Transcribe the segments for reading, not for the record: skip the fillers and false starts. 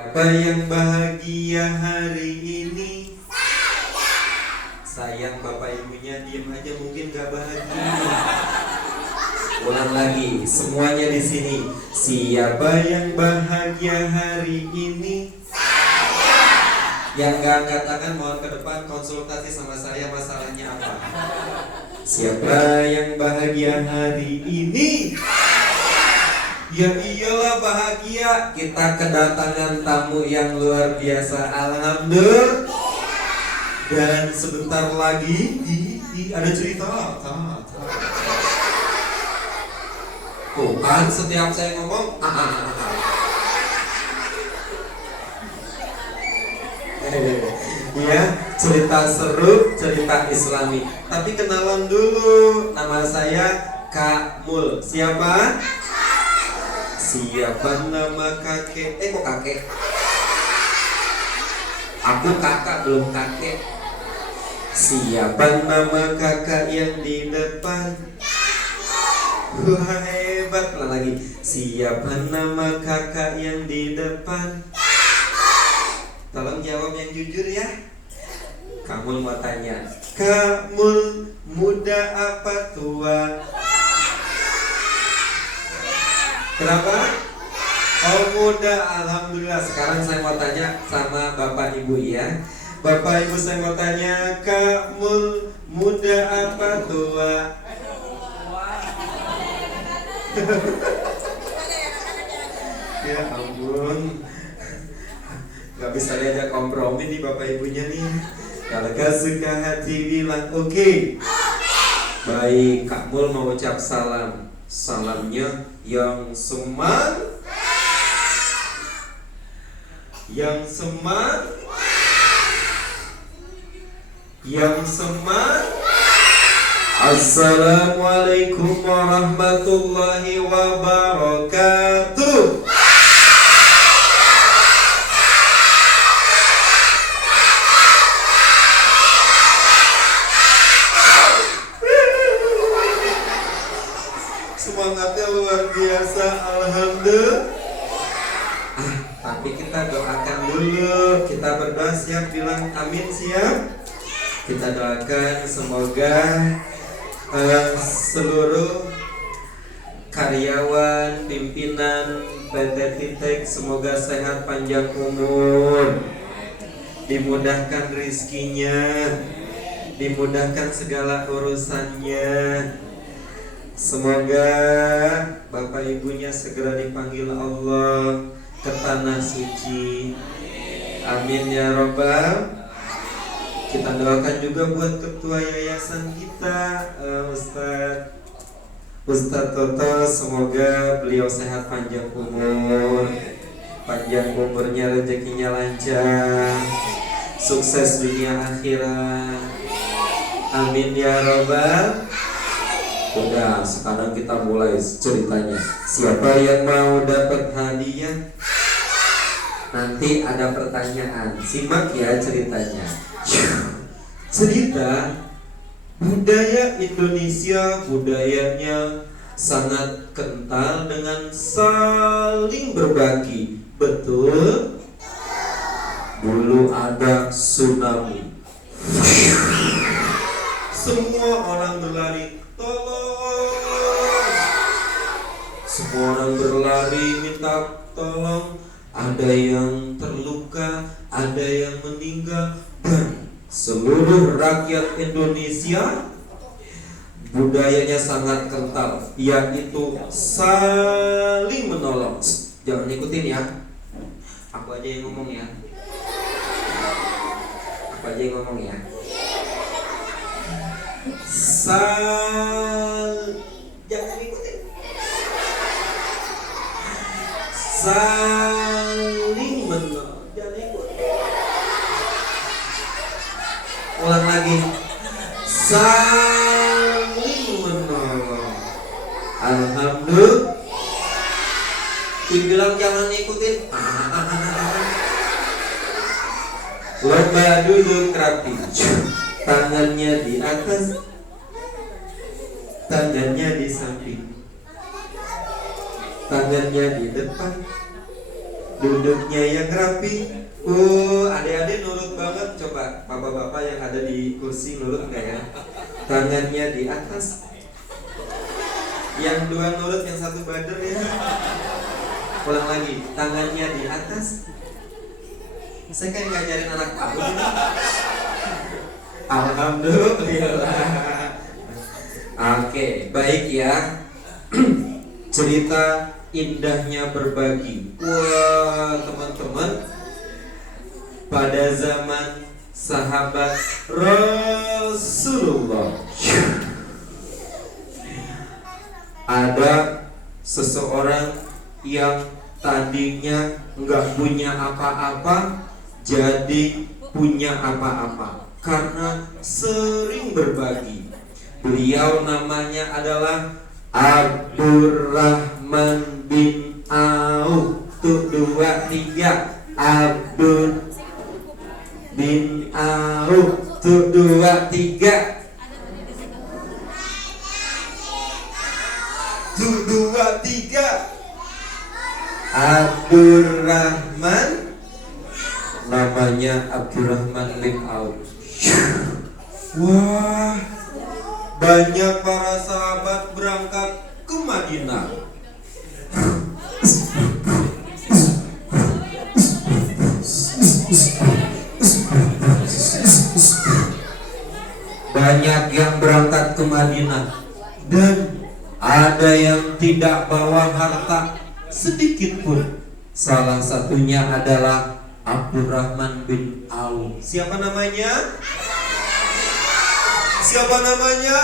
Apa yang bahagia hari ini? Sayang bapak ibunya diem aja mungkin gak bahagia. Ulang lagi, semuanya di sini. Siapa yang bahagia hari ini? Saya. Yang gak angkat tangan mohon ke depan konsultasi sama saya, masalahnya apa? Siapa yang bahagia hari ini? Ya iyalah bahagia, kita kedatangan tamu yang luar biasa, alhamdulillah. Dan sebentar lagi ada cerita. Tuh kan setiap saya ngomong ya, cerita seru, cerita islami. Tapi kenalan dulu, nama saya Kak Mul. Siapa? Siapa nama kakek? Kok kakek? Aku kakak belum kakek. Siapa nama kakak yang di depan? Wah hebat. Pelan lagi. Siapa nama kakak yang di depan? Tolong jawab yang jujur ya. Kamu mau tanya, kamu muda apa tua? Kenapa? Oh muda, alhamdulillah. Sekarang saya mau tanya sama bapak ibu ya. Bapak ibu saya mau tanya, kamu muda apa tua? Ya ampun, gak bisa diajak kompromi nih bapak ibunya nih. Kalau gak suka hati bilang oke. Baik, Kak Mul mau ucap salam. Salamnya yang semangat, yang semangat, yang semangat. Assalamualaikum warahmatullahi wabarakatuh. Semangatnya luar biasa, alhamdulillah. Tapi kita doakan dulu. Kita berdoa, siap bilang amin, siap. Kita doakan semoga seluruh karyawan, pimpinan PT Titek semoga sehat panjang umur, dimudahkan rizkinya, dimudahkan segala urusannya. Semoga bapak ibunya segera dipanggil Allah ke tanah suci. Amin ya robbal. Kita doakan juga buat ketua yayasan kita, Ustadz Toto. Semoga beliau sehat panjang umur, panjang umurnya, rezekinya lancar, sukses dunia akhirat. Amin ya robbal. Udah, sekarang kita mulai ceritanya. Siapa yang mau dapat hadiah? Nanti ada pertanyaan. Simak ya ceritanya. Cerita budaya Indonesia, budayanya sangat kental dengan saling berbagi. Betul? Dulu ada tsunami. Semua orang berlari, tolong. Semua orang berlari minta tolong. Ada yang terluka, ada yang meninggal. Dan seluruh rakyat Indonesia budayanya sangat kental, yaitu saling menolong. Jangan ikutin ya, aku aja yang ngomong ya. Aku aja yang ngomong ya. Jangan ikutin. Saling menolong. Jangan ikutin. Ulang lagi. Saling menolong. Alhamdulillah. Dibilang jangan ikutin. Lomba duduk rapi. Tangannya di atas, tangannya di samping, tangannya di depan, duduknya yang rapi. Adik-adik nurut banget. Coba bapak-bapak yang ada di kursi nurut nggak ya? Tangannya di atas. Yang dua nurut, yang satu bader ya. Ulang lagi, tangannya di atas. Saya kayak ngajarin anak aku ini. Alhamdulillah. Oke, baik ya. Cerita indahnya berbagi. Wah, teman-teman, pada zaman sahabat Rasulullah ada seseorang yang tadinya nggak punya apa-apa jadi punya apa-apa karena sering berbagi. Beliau namanya adalah Abdurrahman bin Auf. Tuh 2, 3. Abdul bin Auf. Tuh 2, 3. Tuh 2, 3. Abdurrahman, namanya Abdurrahman bin Auf. Wah, banyak para sahabat berangkat ke Madinah. Banyak yang berangkat ke Madinah dan ada yang tidak bawa harta sedikit pun. Salah satunya adalah Abdurrahman bin Auf. Siapa namanya? Siapa namanya?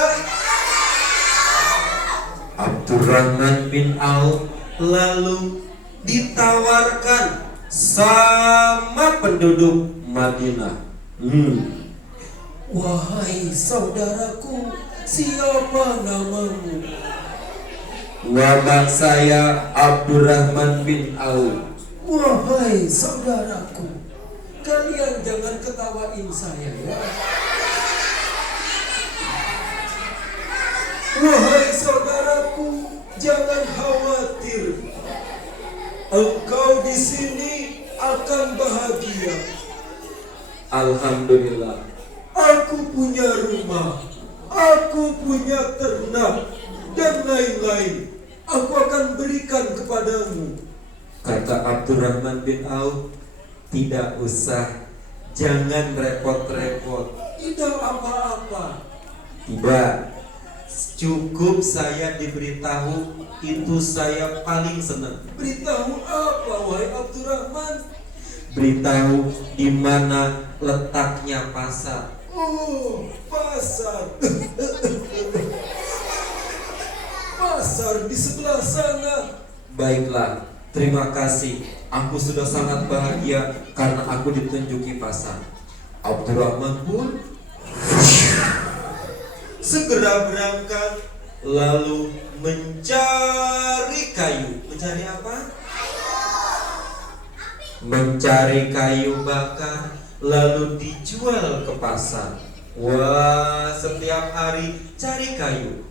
Abdurrahman bin Auf lalu ditawarkan sama penduduk Madinah. Wahai saudaraku, siapa namamu? Wabah saya Abdurrahman bin Auf. Wahai saudaraku, kalian jangan ketawain saya ya. Wahai saudaraku, jangan khawatir. Engkau di sini akan bahagia. Alhamdulillah. Aku punya rumah, aku punya ternak dan lain-lain. Aku akan berikan kepadamu. Kata Abdurrahman bin Auf, tidak usah, jangan repot-repot. Tidak apa-apa. Tidak, cukup saya diberitahu, itu saya paling senang. Beritahu apa, wahai Abdurrahman? Beritahu di mana letaknya pasar. Oh, pasar. Pasar di sebelah sana. Baiklah, terima kasih. Aku sudah sangat bahagia karena aku ditunjuki pasar. Abdurrahman pun segera berangkat lalu mencari kayu. Mencari apa? Mencari kayu bakar lalu dijual ke pasar. Wah, setiap hari cari kayu,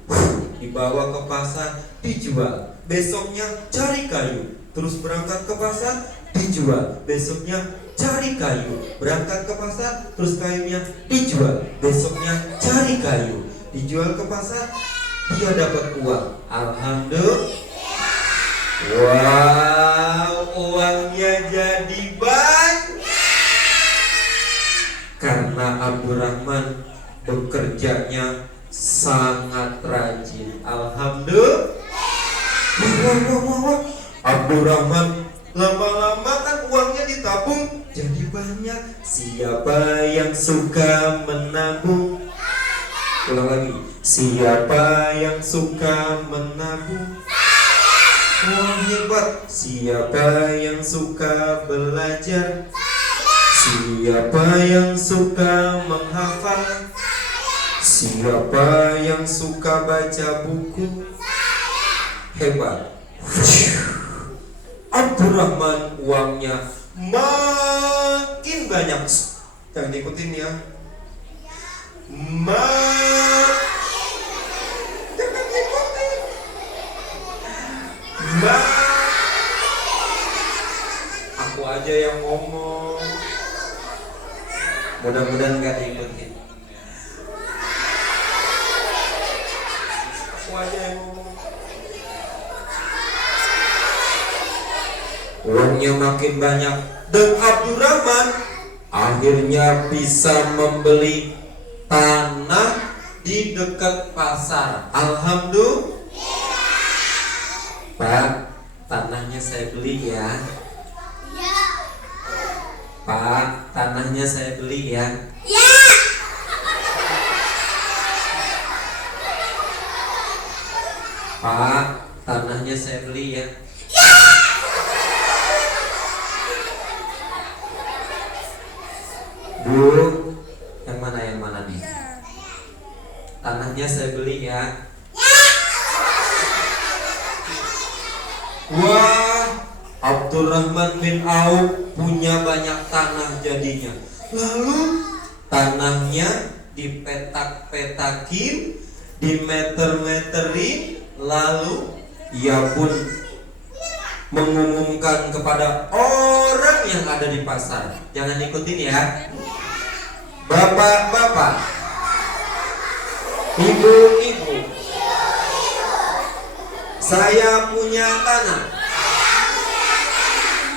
dibawa ke pasar, dijual. Besoknya cari kayu, terus berangkat ke pasar, dijual. Besoknya cari kayu, berangkat ke pasar, terus kayunya dijual. Besoknya cari kayu, dijual ke pasar, dia dapat uang. Alhamdulillah. Wow, uangnya jadi banyak karena Abdurrahman bekerjanya sangat rajin. Alhamdulillah. Wah. Abdurrahman lama-lama kan uangnya ditabung jadi banyak. Siapa yang suka menabung? Ulang lagi. Siapa yang suka menabung? Wah, hebat. Siapa yang suka belajar? Siapa yang suka menghafal? Siapa yang suka baca buku? Hebat. Abdurrahman uangnya makin banyak. Jangan diikutin ya. Jangan diikutin. aja yang ngomong. Mudah-mudahan gak diikutin. Aku aja yang ngomong. Uangnya makin banyak dan Abdurrahman akhirnya bisa membeli tanah di dekat pasar. Alhamdulillah. Pak, tanahnya saya beli ya. Pak, tanahnya saya beli ya. Pak, tanahnya saya beli ya. Bu, yang mana nih? Tanahnya saya beli ya. Wah, Abdurrahman bin Auf punya banyak tanah jadinya. Lalu tanahnya dipetak-petakin, dimeter-meterin, lalu ia pun mengumumkan kepada orang yang ada di pasar. Jangan ikutin ya. Bapak-bapak, ibu-ibu, saya punya tanah.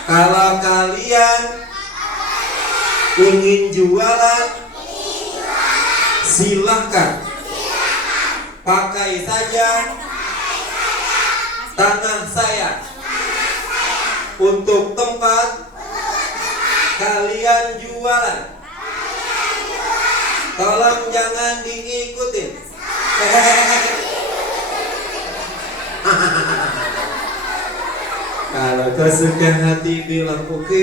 Kalau kalian ingin jualan, silahkan pakai saja tanah saya untuk tempat kalian jualan. Tolong jangan diikutin. Kalau kesukaan hati bilang oke.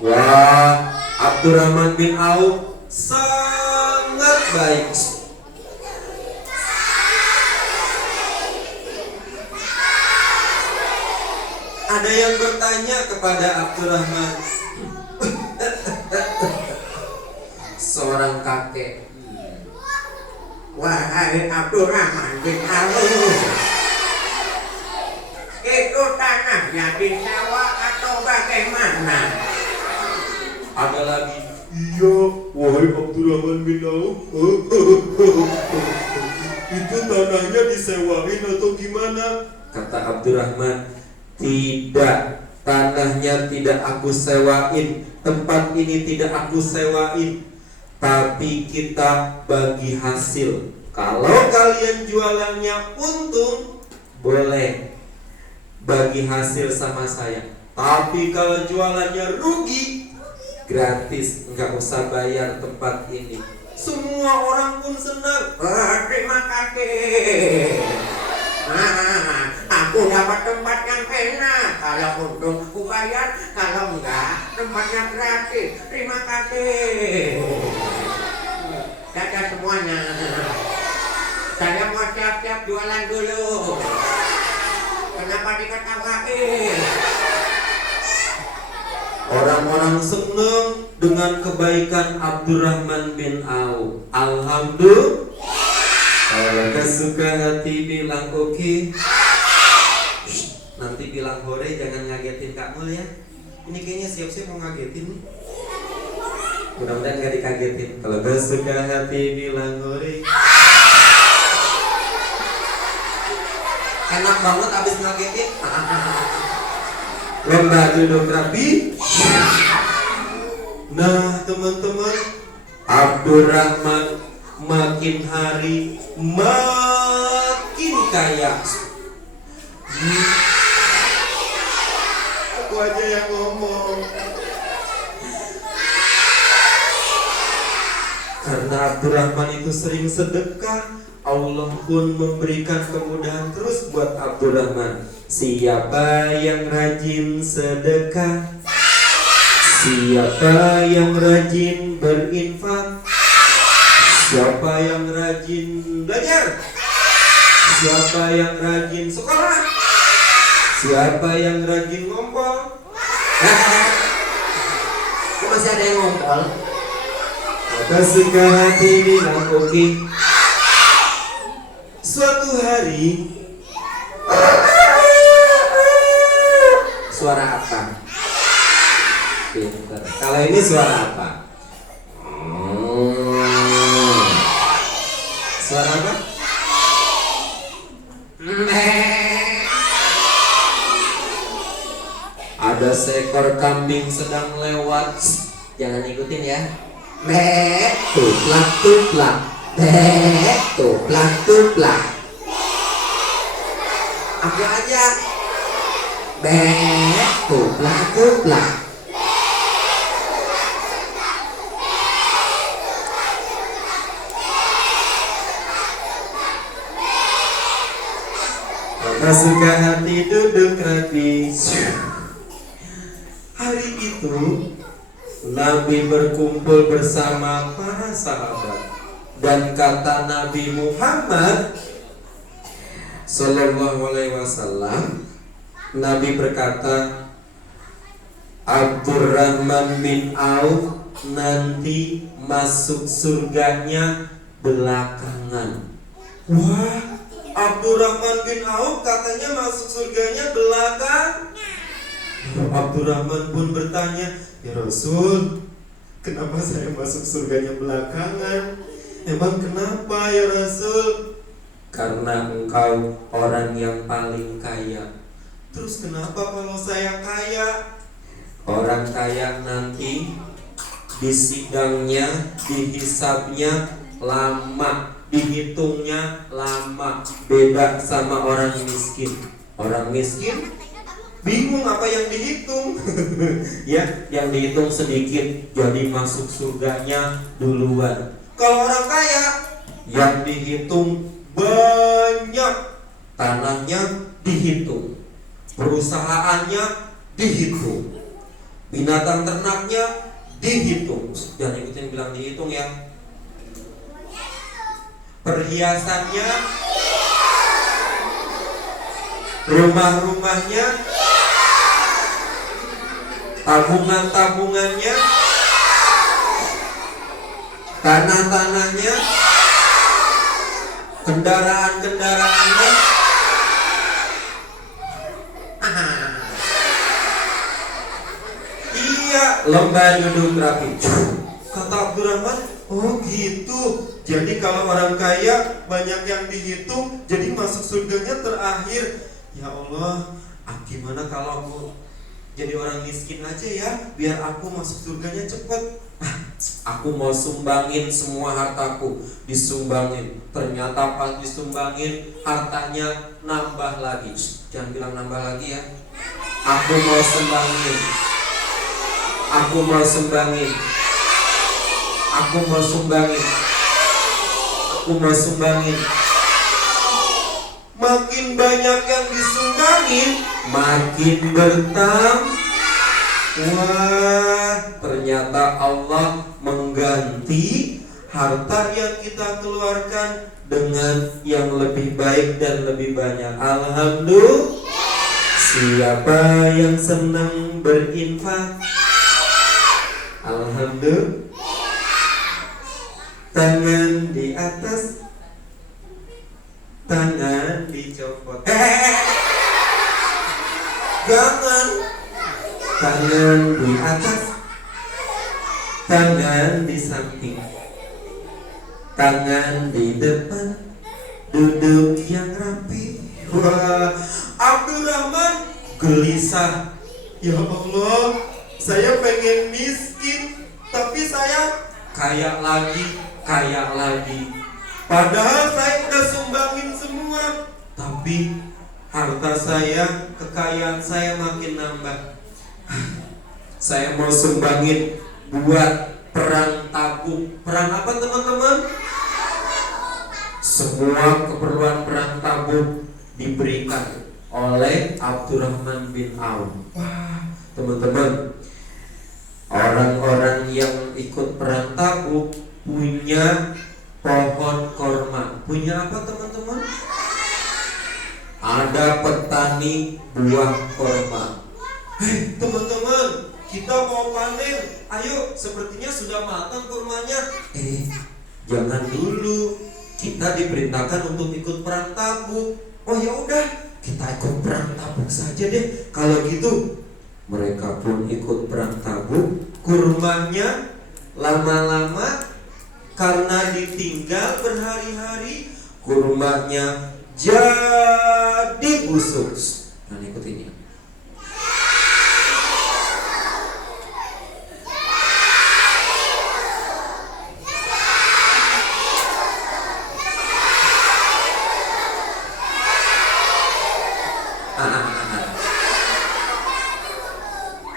Wah, Abdurrahman bin Auf sangat baik. Ada yang bertanya kepada Abdurrahman. Seorang kakek. Wahai Abdurrahman bin Auf, itu tanahnya disewa atau bagaimana? Ada lagi. Iya, wahai Abdurrahman bin Auf. Itu tanahnya disewain atau gimana? Kata Abdurrahman, tidak, tanahnya tidak aku sewain, tempat ini tidak aku sewain, tapi kita bagi hasil. Kalau kalian jualannya untung, boleh bagi hasil sama saya. Tapi kalau jualannya rugi, gratis, nggak usah bayar tempat ini. Semua orang pun senang. Terima kasih. Aku dapat tempat yang enak. Kalau untung aku bayar, kalau enggak tempatnya gratis. Terima kasih. Dadah semuanya. Saya mau siap-siap jualan dulu. Kenapa diketawain? Orang-orang senang dengan kebaikan Abdurrahman bin Auf. Alhamdulillah. Kalau kesuka hati bilang oke. Nanti bilang hore, jangan ngagetin Kak Mul ya. Ini kayaknya siap-siap mau ngagetin nih. Mudah-mudahan gak dikagetin. Kalau kesuka hati bilang hore. Enak banget abis ngagetin. Lomba duduk rapi. Nah teman-teman, Abdurrahman makin hari makin kaya. Aku aja yang ngomong. Karena Abdurrahman itu sering sedekah, Allah pun memberikan kemudahan terus buat Abdurrahman. Siapa yang rajin sedekah, siapa yang rajin berinfak, siapa yang rajin belajar, siapa yang rajin sekolah, siapa yang rajin ngompol. Masih ada yang ngompol? Maka suka hati bilang oke. Suatu hari, Suara apa? Pinter. Kalau ini suara apa? Suara apa? Ada seekor kambing sedang lewat. Jangan ikutin ya. Tuplak tuplak. Tuplak tuplak. Aku aja. Tuplak tuplak. Maka suka hati duduk rapi. Hari itu Nabi berkumpul bersama para sahabat. Dan kata Nabi Muhammad Sallallahu alaihi wasallam, Nabi berkata, Abdurrahman bin Auf nanti masuk surganya belakangan. Wah, Abdurrahman bin Auf katanya masuk surganya belakang. Abdurrahman pun bertanya, ya Rasul, kenapa saya masuk surganya belakangan? Emang kenapa ya Rasul? Karena engkau orang yang paling kaya. Terus kenapa kalau saya kaya? Orang kaya nanti disidangnya, dihisabnya lama, dihitungnya lama. Beda sama orang miskin. Orang miskin bingung apa yang dihitung. Ya, yang dihitung sedikit, jadi masuk surganya duluan. Kalau orang kaya, yang dihitung banyak, tanahnya dihitung, perusahaannya dihitung, binatang ternaknya dihitung. Jangan ikutin bilang dihitung ya. Perhiasannya, rumah-rumahnya, tabungan-tabungannya, tanah-tanahnya, kendaraan-kendaraannya. Iya, lomba duduk rapi. Kata Abdurrahman, oh gitu. Jadi kalau orang kaya banyak yang dihitung, jadi masuk surganya terakhir. Ya Allah, gimana kalau aku jadi orang miskin aja ya, biar aku masuk surganya cepet. Aku mau sumbangin semua hartaku. Disumbangin. Ternyata pas disumbangin, hartanya nambah lagi. Jangan bilang nambah lagi ya. Aku mau sumbangin. Aku mau sumbangin. Aku mau sumbangin. Aku mau sumbangin. Makin banyak yang disumbangin, makin bertambah. Wah, ternyata Allah mengganti harta yang kita keluarkan dengan yang lebih baik dan lebih banyak. Alhamdulillah. Siapa yang senang berinfak? Alhamdulillah. Tangan di atas, tangan dicopot. Jangan. Tangan di atas, tangan di samping, tangan di depan, duduk yang rapi. Wah, Abdurrahman gelisah. Ya Allah, saya pengen miskin, tapi saya kaya lagi, kaya lagi. Padahal saya udah sumbangin semua, tapi harta saya, kekayaan saya makin nambah. Saya mau sumbangin buat perang tabung. Perang apa teman-teman? Semua keperluan perang tabung diberikan oleh Abdurrahman bin Auf. Wah, teman-teman, orang-orang yang ikut perang tabung punya pohon korma. Punya apa teman-teman? Ada petani buah korma. Hei teman-teman, kita mau panen. Ayo, sepertinya sudah matang kurmanya. Jangan dulu. Kita diperintahkan untuk ikut perang tabuk. Oh ya udah, kita ikut perang tabuk saja deh. Kalau gitu, mereka pun ikut perang tabuk. kurmanya lama-lama karena ditinggal berhari-hari, kurmanya jadi busuk. Nah, ikut ini.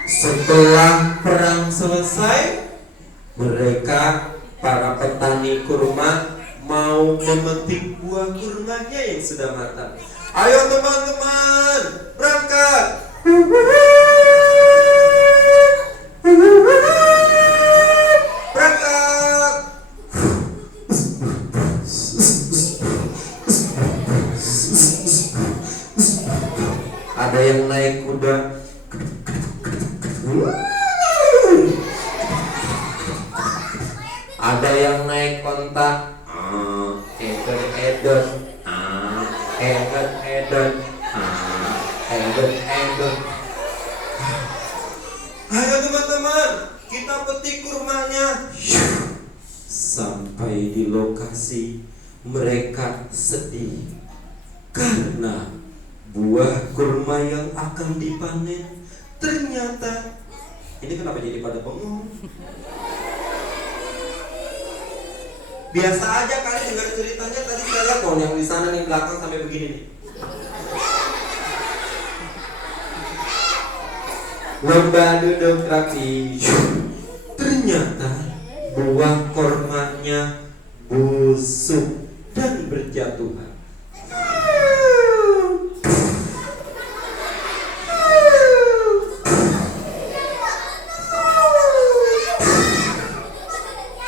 Setelah perang selesai, mereka para petani kurma mau memetik buah kurmanya yang sudah matang. Ayo teman-teman, berangkat. Berangkat. Ada yang naik kuda, ada yang naik kontak, edon, edon. Ayo teman-teman, kita petik kurmanya. Sampai di lokasi, mereka sedih karena buah kurma yang akan dipanen ternyata, ini kenapa jadi pada bengong? Biasa aja kali dengar ceritanya, tadi saya lihat pohon yang di sana nih belakang sampai begini nih. Lomba duduk rapi. Ternyata buah kurmanya busuk dan berjatuhan.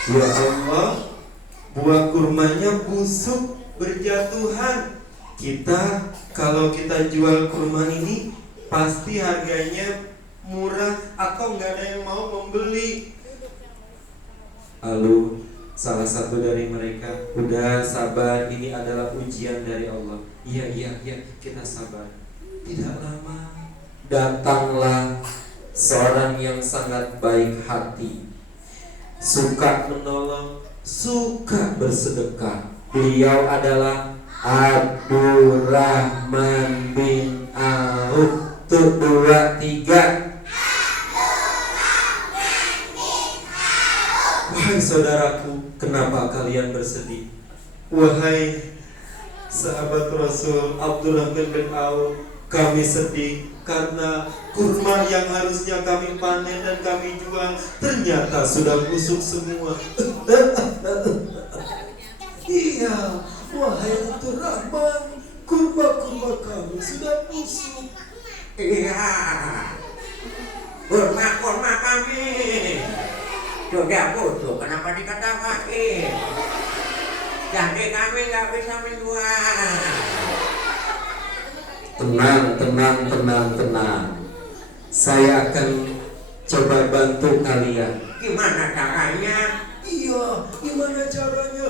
Ya Allah, buah kurmanya busuk berjatuhan. Kalau kita jual kurma ini pasti harganya murah atau nggak ada yang mau membeli. Lalu salah satu dari mereka, udah sabar, ini adalah ujian dari Allah. Iya, kita sabar. Tidak lama datanglah seorang yang sangat baik hati, suka menolong, suka bersedekah. Beliau adalah Abdurrahman bin Auf. 1, 2, 3. Wahai saudaraku, kenapa kalian bersedih? Wahai sahabat Rasul Abdurrahman bin Auf, kami sedih karena kurma yang harusnya kami panen dan kami jual ternyata sudah busuk semua. Iya, wahai Abdurrahman, kurma-kurma kami sudah busuk. Iya, kurma kami sudah busuk. Kenapa dikata-katain? Jadi kami nggak bisa menjual. Tenang. Saya akan coba bantu kalian. Gimana caranya? Iya, gimana caranya?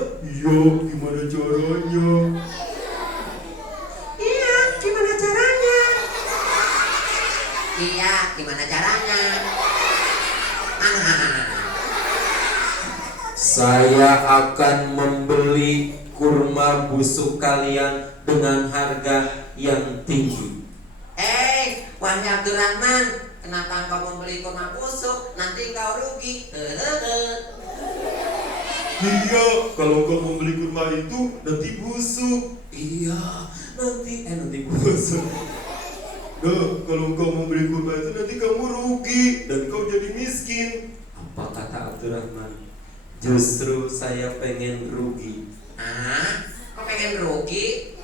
Saya akan membeli kurma busuk kalian dengan harga yang tinggi. Wahai Abdurrahman, kenapa engkau membeli kurma busuk? Nanti kau rugi. Iya, kalau kau membeli kurma itu nanti busuk. Iya, nanti busuk. Nah, kalau kau membeli kurma itu nanti kamu rugi dan kau jadi miskin. Apa kata Abdurrahman? Justru saya pengen rugi. Kau pengen rugi?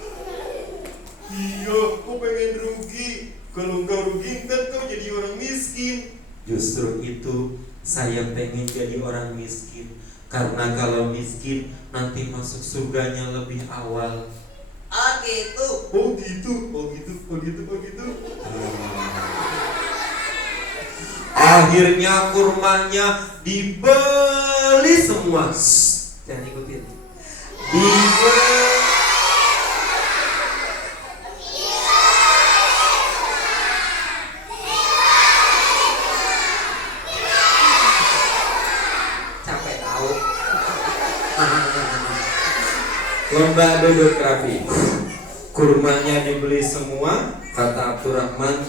Iya, kau pengen rugi. Kalau kau rugi kan kau jadi orang miskin. Justru itu saya pengen jadi orang miskin. Karena kalau miskin nanti masuk surganya lebih awal. Oh gitu. Akhirnya kurmanya dibeli semua. Jangan ikutin. Lomba duduk rapi. Kurmanya dibeli semua, kata Abdurrahman.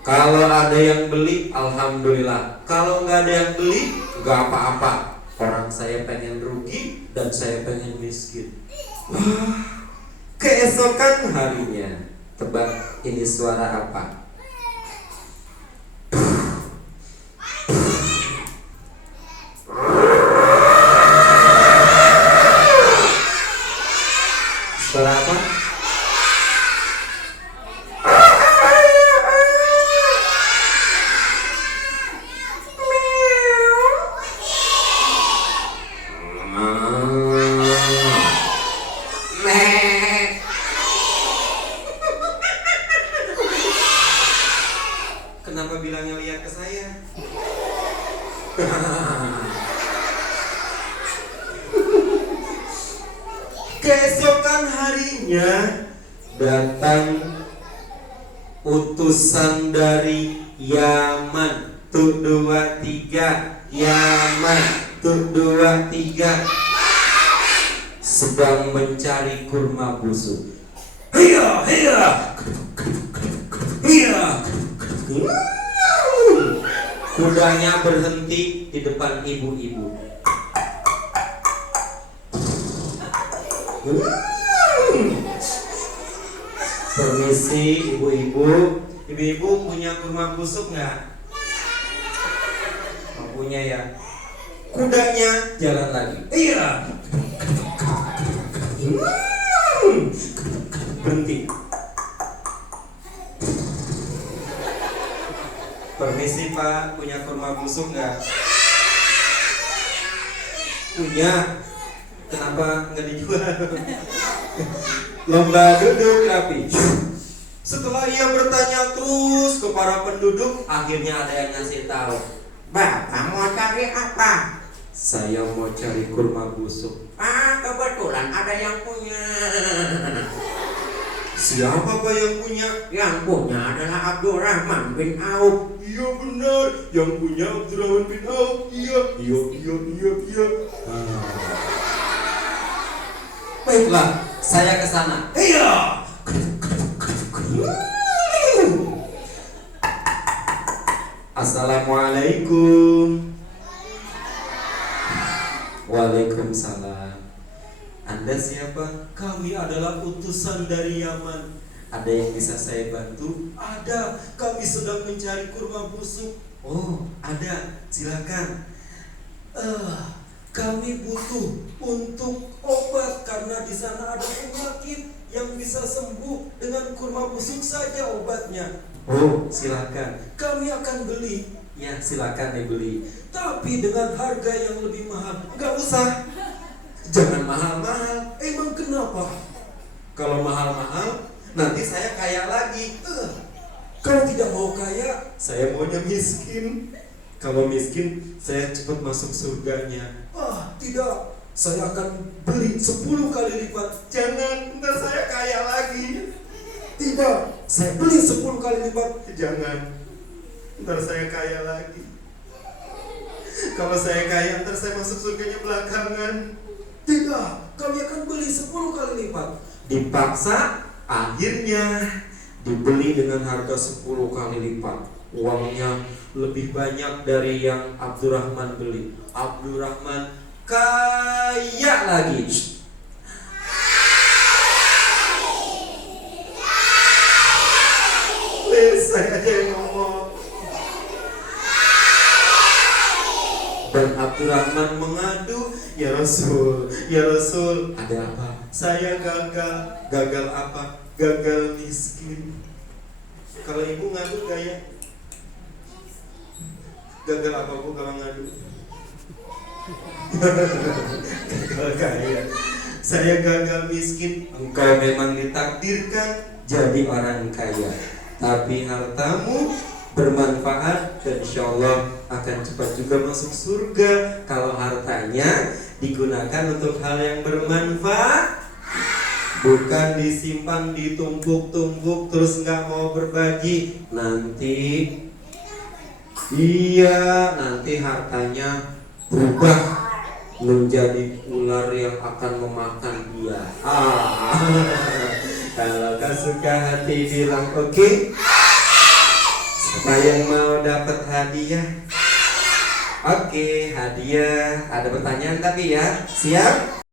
Kalau ada yang beli, alhamdulillah. Kalau nggak ada yang beli, nggak apa-apa. Orang saya pengen rugi dan saya pengen miskin. Wah, keesokan harinya, tebak ini suara apa? Suara apa? Kenapa bilangnya lihat ke saya? Keesokan harinya datang utusan dari Yaman. Tuh 2 3 Yaman. Tuh 2 3 sedang mencari kurma busuk. Hiya, hiya. Hiya. Kudanya berhenti di depan ibu-ibu. Permisi ibu-ibu. Ibu-ibu punya kurma busuk nggak? Oh, punya ya. Kudanya jalan lagi. Iya. Berhenti. Permisi Pak, punya kurma busuk nggak? Punya. Kenapa nggak dijual? Lomba duduk rapi. Setelah ia bertanya terus ke para penduduk, akhirnya ada yang ngasih tahu. Bapak mau cari apa? Saya mau cari kurma busuk. Kebetulan ada yang punya. Siapa Pak yang punya? Yang punya adalah Abdurrahman bin Auf. Iya benar, yang punya Abdurrahman bin Auf. Iya. Baiklah, saya ke sana. Iya. Assalamualaikum. Waalaikumsalam. Anda siapa? Kami adalah utusan dari Yaman. Ada yang bisa saya bantu? Ada. Kami sedang mencari kurma busuk. Oh, ada. Silakan. Kami butuh untuk obat karena di sana ada penyakit yang bisa sembuh dengan kurma busuk saja obatnya. Oh, silakan. Kami akan beli. Ya, silakan dibeli. Tapi dengan harga yang lebih mahal. Enggak usah. Jangan mahal-mahal. Emang kenapa? Kalau mahal-mahal, nanti saya kaya lagi. Kalau tidak mau kaya, saya maunya miskin. Kalau miskin, saya cepat masuk surganya. Tidak. Saya akan beli 10 kali lipat. Jangan, ntar saya kaya lagi. Tidak. Saya beli 10 kali lipat. Jangan, ntar saya kaya lagi. Kalau saya kaya, ntar saya masuk surganya belakangan. Tidak, kami akan beli 10 kali lipat. Dipaksa, akhirnya dibeli dengan harga 10 kali lipat. Uangnya lebih banyak dari yang Abdurrahman beli. Abdurrahman kaya lagi. Saya aja yang ngomong. Dan Abdurrahman mengadu, ya Rasul, ada apa? Saya gagal. Gagal apa? Gagal miskin. Kalau ibu ngadu gak ya? Gagal apa bu kalau ngadu? Gagal kaya. Saya gagal miskin. Engkau memang ditakdirkan jadi orang kaya, tapi hartamu bermanfaat dan insya Allah akan cepat juga masuk surga kalau hartanya digunakan untuk hal yang bermanfaat, bukan disimpan, ditumpuk-tumpuk terus nggak mau berbagi. Nanti hartanya berubah menjadi ular yang akan memakan dia. Kalau kau suka hati bilang oke. Siapa yang mau dapat hadiah? Oke, hadiah. Ada pertanyaan tapi ya. Siap?